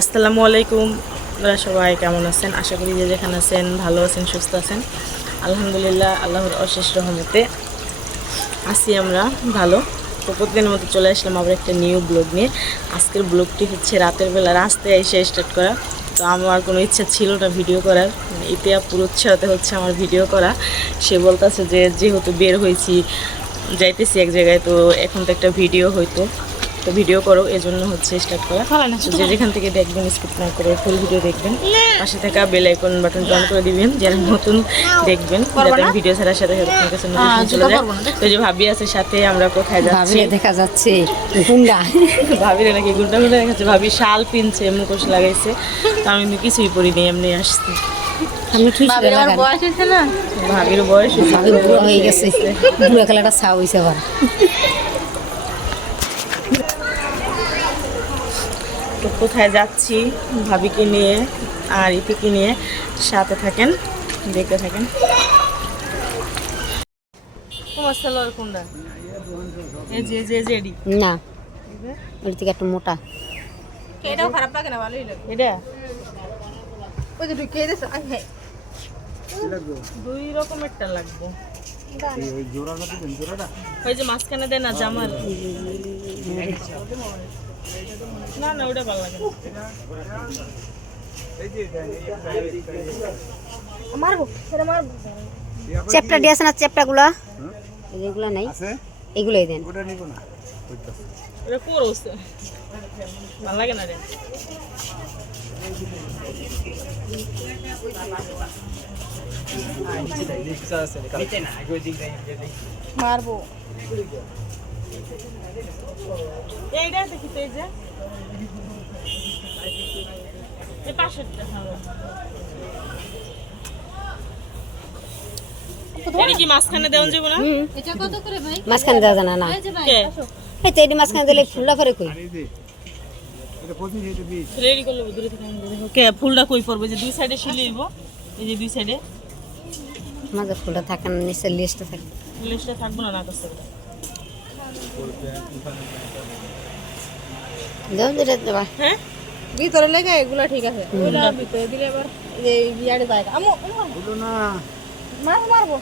আসসালামু আলাইকুম। আপনারা সবাই কেমন আছেন? আশা করি যে যেখানে আছেন ভালো আছেন, সুস্থ আছেন। আলহামদুলিল্লাহ, আল্লাহর অশেষ রহমতে আছি আমরা ভালো। তো প্রতিদিনের মতো চলে আসলাম আবার একটা নিউ ব্লগ নিয়ে। আজকের ব্লগটি হচ্ছে রাতের বেলা রাস্তায় এসে স্টার্ট করা। তো আমার কোনো ইচ্ছা ছিল না ভিডিও করার। মানে এতে পুরো উৎসাহতে হচ্ছে আমার ভিডিও করা। সে বলতেছে যে, যেহেতু বের হয়েছি, যাইতেছি এক জায়গায়, তো এখন তো একটা ভিডিও হয়তো। তো ভিডিও করো এজন্য হচ্ছে স্টার্ট করা। যে যেখান থেকে দেখবেন স্কিপ না করে ফুল ভিডিও দেখবেন পাশে থাকা বেল আইকন বাটন অন করে দিবেন যারা নতুন দেখবেন ভিডিও ছাড়ার সাথে সাথে আপনার কাছে চলে যায়। তো যে ভাবি আছে সাথে আমরা কোথায় যাচ্ছি? দেখা যাচ্ছে গুন্ডা। ভাবির নাকি গুন্ডা গুন্ডা দেখাচ্ছে ভাবি শাল পিনছে মুখোশ লাগাইছে। তো আমি কিন্তু কিছুই পরিনি এমনি আসছি। আমি ঠিক ভাবির বয়স হয়েছে। হয়ে গেছে। বুড়ো খেলাটা ছা হয়েছে আবার। তো কোথায় যাচ্ছি ভাবিকে নিয়ে আর ইপিকে নিয়ে সাথে থাকেন দেখতে থাকেন। না ওর থেকে একটু মোটা। এটাও খারাপ লাগে না ভালোই লাগে। এটা? ওই যে ঢুকিয়ে দিয়েছে? আই হ্যাঁ দুই রকমেরটা লাগবে। ওই যে মাঝখানে দেয় না জামার। না না ওটা ভালো লাগে মারবো সেটা মারবো। চেপটা দিয়ে আছে না চেপটাগুলা এগুলো নাই। এগুলোই দেন। ওটা করোস ভালো লাগে না রে। মারবো। এইটা দেখি তো এই যে। পাশেরটা কি মাঝখানে দেওয়া যাবে না? এটা কত করে ভাই? মাঝখানে দেওয়া জানা না কে? এই তো এটি মাঝখানে দিলে ফুলটা ফেরে কই? রেডি করলে দূরে থেকে আমি দেখো কে ফুলটা কই পড়বে? যে দুই সাইডে শিলিব এই যে দুই সাইডে মাঝে ফুলটা থাকে না নিচে লিস্টটা থাকে। লিস্টটা থাকবে না না করতে দাও যেটা দেবা। হ্যাঁ? ভিতরে লেগে এগুলা ঠিক আছে। ওইটা ভিতরে দিলে এবার এই বিয়ারে জায়গা আমো মারবো।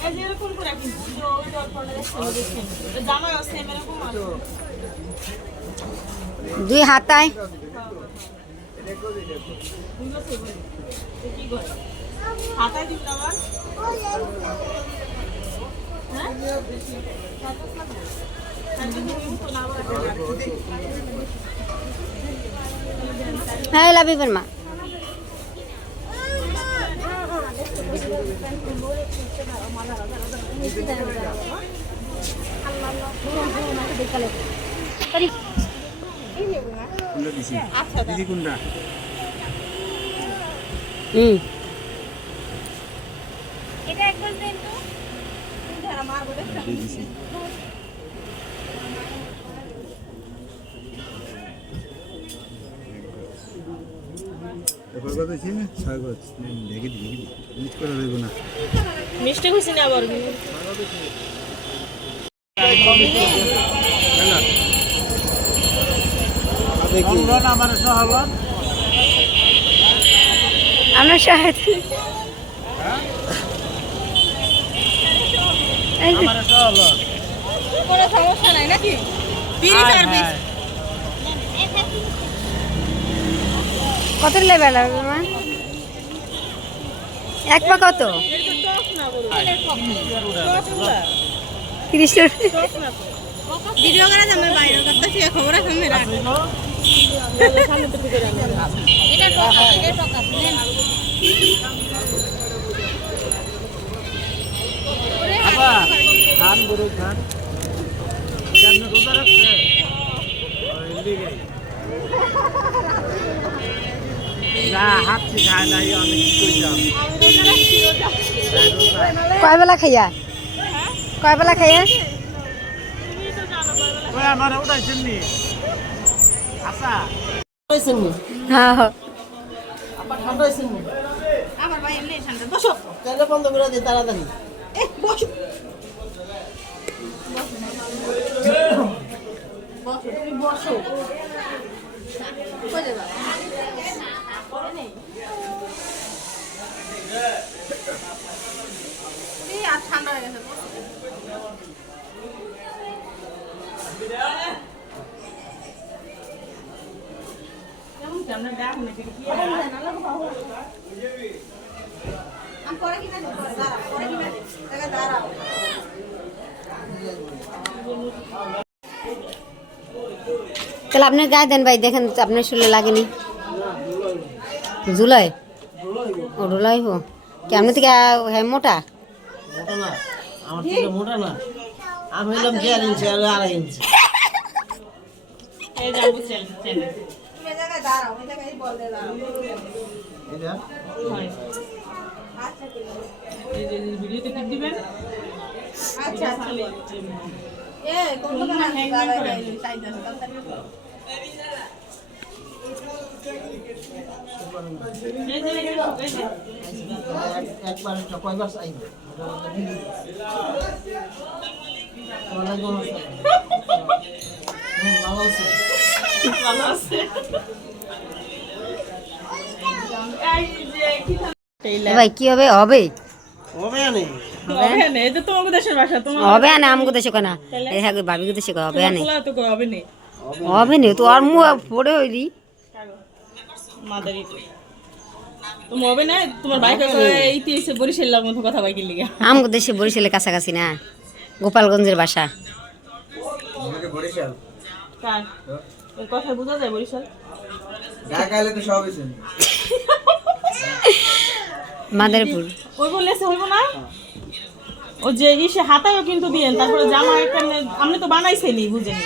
এই যে এরকম করে কিন্তু ওই দরপটা দেখছেন দেখছেন। এটা জামাই আছে এরকম আছে দুই হাতায়। আবার? হ্যাঁ? লাভিবেন মা হুম এটা একবার দেন তো। যারা মারবো এবার কথা ছিল ছয় গজ দেখে দিবি মিস করে দেবো না মিস্টেক হয়েছে না আবার আমরা সাহেব সমস্যা নাই নাকি? কত লেভেল হবে মা? এক পা কত? তিরিশ ভিডিও করা যাবে বাইরে খবর আছে মেরা এটা টক এটা টক আছে নেন। গরু খান কেমন রোজা রাখছে না হাঁটছি খায় নাই আমি কি করছিলাম কয় বেলা খাইয়া? কয় বেলা খাইয়া? চিনি হ্যাঁ হ্যাঁ। আমার ভাই এমনি ঠান্ডা। বন্ধ করে দিই তাড়াতাড়ি। বসো। বসো তুমি বসো। আর ঠান্ডা হয়ে গেছে পরে কিনে দেবো পরে দাঁড়াও পরে কিনে দেবো দেখা দাঁড়াও। তাহলে আপনার গায়ে দেন ভাই দেখেন আপনার শুলে লাগেনি। জুলাই? ও ডোলাই হো কি আপনি থেকে হ্যাঁ মোটা? মোটা না আমার থেকে মোটা না। আমি হলাম দেড় ইঞ্চি আর আড়াই ইঞ্চি। এই যাব চ্যানেল চ্যানেল তুমি এই জায়গায় দাঁড়াও এই জায়গায় বল দিয়ে দাঁড়াও এটা আচ্ছা এই যে ভিডিওতে ক্লিক দিবেন। আচ্ছা আচ্ছা এ কোন আছে ভাই কি হবে? হবে? হবে না এই তো তোমার দেশের ভাষা তোমার হবে না আমগো দেশে কেনা এই হ্যাঁ ভাবি গো দেশে হবে না হবে না? হবে না তো আর মু পড়ে হইলি। মাদারি হবে না তোমার বাইকে এইতে এসে বরিশালের মতো কথা বাইকে লিগা? আমগো দেশে বরিশালে কাছাকাছি না গোপালগঞ্জের বাসা। আমাকে বরিশাল? কথা বোঝা যায় বরিশাল? ঢাকা এলে তো সব মাদারীপুর। ওই বললে হইব না? ও যে ইসে হাতায়ও কিন্তু দিয়েন তারপরে জামা একটা আপনি তো বানাইছেনি বুঝেনি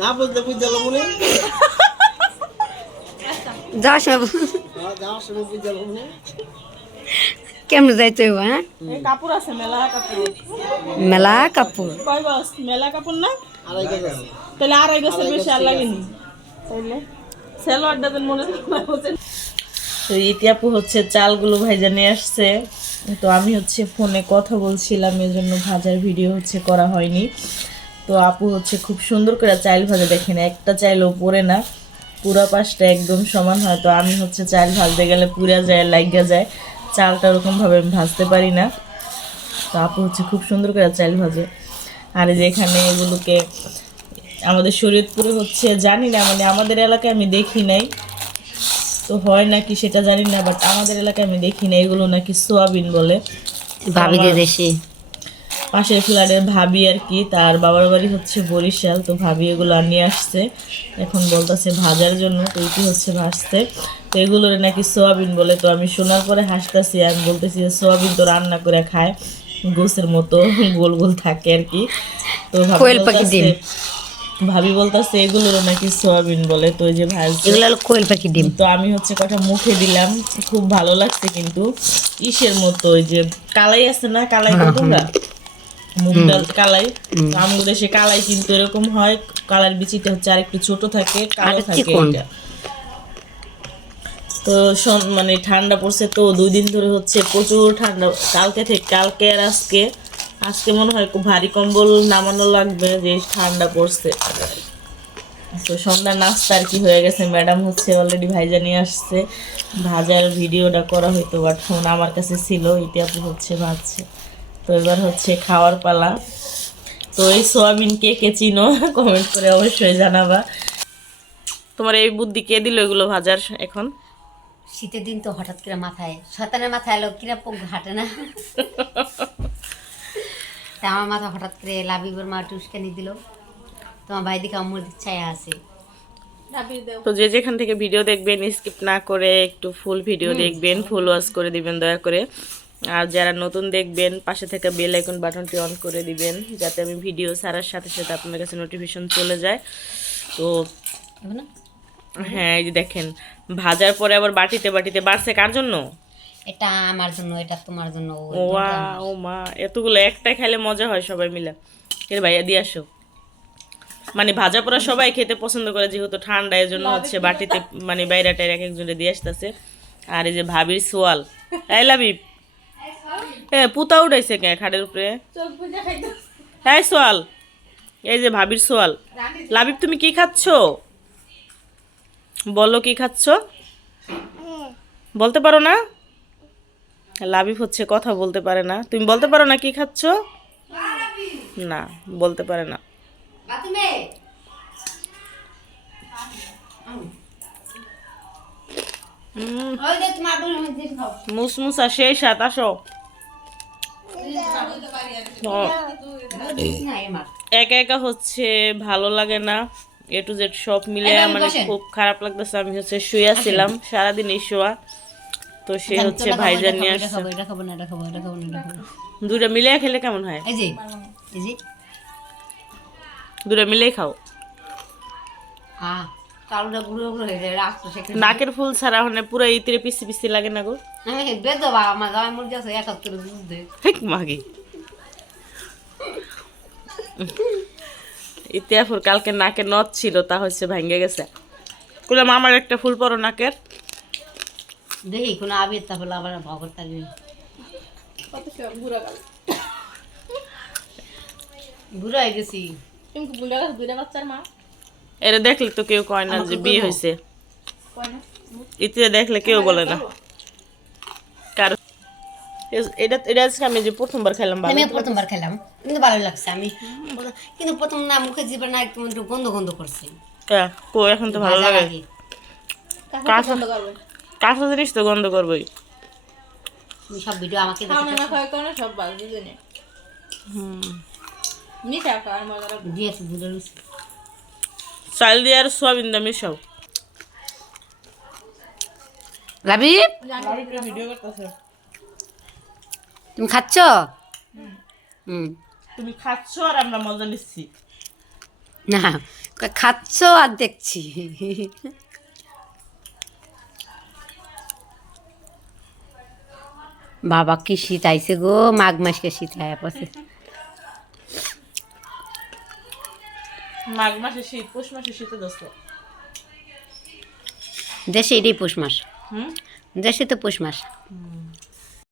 না বলতে বুঝতে পারব না। যাওয়ার সময় কেমন যাইতে হইব হ্যাঁ? কাপড় আছে মেলা কাপড়। মেলা কাপড়? মেলা কাপড় না? তাহলে আড়াই বছর বেশি আর লাগেনি। তাইলে সালোয়ারটা মনে হচ্ছে তো ইতিয়াপু হচ্ছে চালগুলো ভাইজা নিয়ে আসছে। তো আমি হচ্ছে ফোনে কথা বলছিলাম এর জন্য ভাজার ভিডিও হচ্ছে করা হয়নি। তো আপু হচ্ছে খুব সুন্দর করে চাইল ভাজা দেখেন একটা চাইলেও পরে না। পুরা পাশটা একদম সমান হয়। তো আমি হচ্ছে চাল ভাজতে গেলে পুরা যায় লাগিয়া যায়। চালটা ওরকমভাবে আমি ভাজতে পারি না। তো আপু হচ্ছে খুব সুন্দর করে চাল ভাজে। আর এই যে এখানে এগুলোকে আমাদের শরীয়তপুরে হচ্ছে জানি না মানে আমাদের এলাকায় আমি দেখি নাই। তো হয় নাকি সেটা জানি না বাট আমাদের এলাকায় আমি দেখি না এগুলো নাকি সোয়াবিন বলে। ভাবিদের দেশে। পাশের ফ্ল্যাটের ভাবি আর কি তার বাবার বাড়ি হচ্ছে বরিশাল তো ভাবি এগুলো নিয়ে আসছে। এখন বলতেছে ভাজার জন্য তো এটি হচ্ছে ভাজতে। তো এগুলোর নাকি সোয়াবিন বলে তো আমি শোনার পরে হাসতেছি আমি বলতেছি যে সোয়াবিন তো রান্না করে খায় গোসের মতো গোল গোল থাকে আর কি। তো ভাবি। বলতাছে- এগুলোর নাকি সোয়াবিন বলে তো যে ভাজছে এগুলো কোয়েল পাখির ডিম। তো আমি হচ্ছে কটা মুখে দিলাম খুব ভালো লাগছে কিন্তু। ইসের মতো ওই যে কালাই আছে না কালাই তো তোমরা? মুগ ডাল কালাই। দেশে কালাই কিন্তু এরকম হয় কালার বিচিটা হচ্ছে আর একটু ছোট থাকে কালো থাকে এটা। তো মানে ঠান্ডা পড়ছে তো দুই দিন ধরে হচ্ছে প্রচুর ঠান্ডা। কালকে থেকে কালকে আর আজকে আজকে মনে হয় খুব ভারী কম্বল নামানো লাগবে যে ঠান্ডা পড়ছে। তো সন্ধ্যা নাস্তা আর কি হয়ে গেছে ম্যাডাম হচ্ছে অলরেডি ভাইজা নিয়ে আসছে। ভাজার ভিডিওটা করা হইতো বাট ফোন আমার কাছে ছিল এটি আপনি হচ্ছে ভাজছে। তো এবার হচ্ছে খাওয়ার পালা। তো এই সোয়াবিন কে কে চিনো কমেন্ট করে অবশ্যই জানাবা। তোমার এই বুদ্ধি কে দিল এগুলো ভাজার এখন? শীতের দিন তো হঠাৎ করে মাথায় শতানের মাথায় এলো কিরা পোক ঘাটে না। তা আমার মাথা হঠাৎ করে লাবিবর মা টুসকানি দিল। তোমার ভাই দিকে আমার ছায়া আছে। তো যে যেখান থেকে ভিডিও দেখবেন স্কিপ না করে একটু ফুল ভিডিও দেখবেন ফুল ওয়াশ করে দিবেন দয়া করে। আর যারা নতুন দেখবেন পাশে থেকে বেল আইকন বাটনটি অন করে দিবেন যাতে আমি ভিডিও ছাড়ার সাথে সাথে আপনার কাছে নোটিফিকেশন চলে যায়। তো হ্যাঁ এই যে দেখেন ভাজার পরে আবার বাটিতে বাটিতে বাড়ছে কার জন্য? এটা আমার জন্য এটা তোমার জন্য ও ও ও মা এতগুলো একটাই খেলে মজা হয় সবাই মিলে। এর ভাইয়া দিয়ে আসো। মানে ভাজা পোড়া সবাই খেতে পছন্দ করে যেহেতু ঠান্ডা এর জন্য হচ্ছে বাটিতে মানে বাইরে টাইরে এক একজনে দিয়ে আসতেছে। আর এই যে ভাবির সোয়াল আই লাভ লাবিব এ, পুতা উঠাইছে কে খাটের উপরে? হ্যাঁ সোয়াল। এই যে ভাবির সোয়াল। লাবিব, তুমি কি খাচ্ছ? বলো কি খাচ্ছ? বলতে পারো না? লাবিব হচ্ছে কথা বলতে পারে না। তুমি বলতে পারো না কি খাচ্ছ? না, বলতে পারে না। মুসমুসা সেই সাত, আসো। একা একা হচ্ছে ভালো লাগে না। এ টু জেড সব মিলে বসেন। খুব খারাপ লাগতেছে আমি হচ্ছে শুয়েছিলাম সারাদিন এই শোয়া। তো সে হচ্ছে ভাইজান নিয়ে আসছে। দুটা মিলে খেলে কেমন হয়? দুটা মিলেই খাও। হ্যাঁ। চালটা গুঁড়ো গুঁড়ো হয়ে যায় রাস্তা সেখানে। নাকের ফুল ছাড়া মানে পুরো ইতিরে পিসি পিসি লাগে না গো। আমি বেদ বা আমার গায়ে মুরগি আছে একাত্তর দুধ দে হেক মাগি। ইতিহাফুর কালকে নাকে নথ ছিল তা হচ্ছে ভেঙে গেছে। বললাম আমার একটা ফুল পরো নাকের। দেখি কোনো আবির তারপরে আবার ভগর থাকবে কত সব বুড়া গেল বুড়ো হয়ে গেছি। তুমি কি বুড়া গেছো বুড়া বাচ্চার মা? এটা দেখলে তো কেউ কয় না যে বিয়ে হয়েছে। ইতিতে দেখলে কেউ বলে না। কারণ এটা এটা আজকে আমি যে প্রথমবার খেলাম আমি প্রথমবার খেলাম। কিন্তু ভালো লাগছে। আমি কিন্তু প্রথম না মুখে জীবন না একটু গন্ধ গন্ধ করছে। হ্যাঁ, কো এখন তো ভালো লাগে। কাঁচা জিনিস তো গন্ধ করবোই। সব ভিডিও আমাকে সব বাদ মিঠা খাওয়ার মজা চাল দিয়ে আর সোয়াবিন দিয়ে মিশাও। ভিডিও তুমি খাচ্ছ? হুম। তুমি খাচ্ছ আর আমরা মজা নিচ্ছি। না খাচ্ছ আর দেখছি। বাবা কি শীত আইছে গো? মাঘ মাসকে শীত আয়া পড়ছে। মাঘ মাসে শীত পৌষ মাসে শীতে দোস্ত। দেশে এটাই পৌষ মাস। হুম? দেশে তো পৌষ মাস। হুম।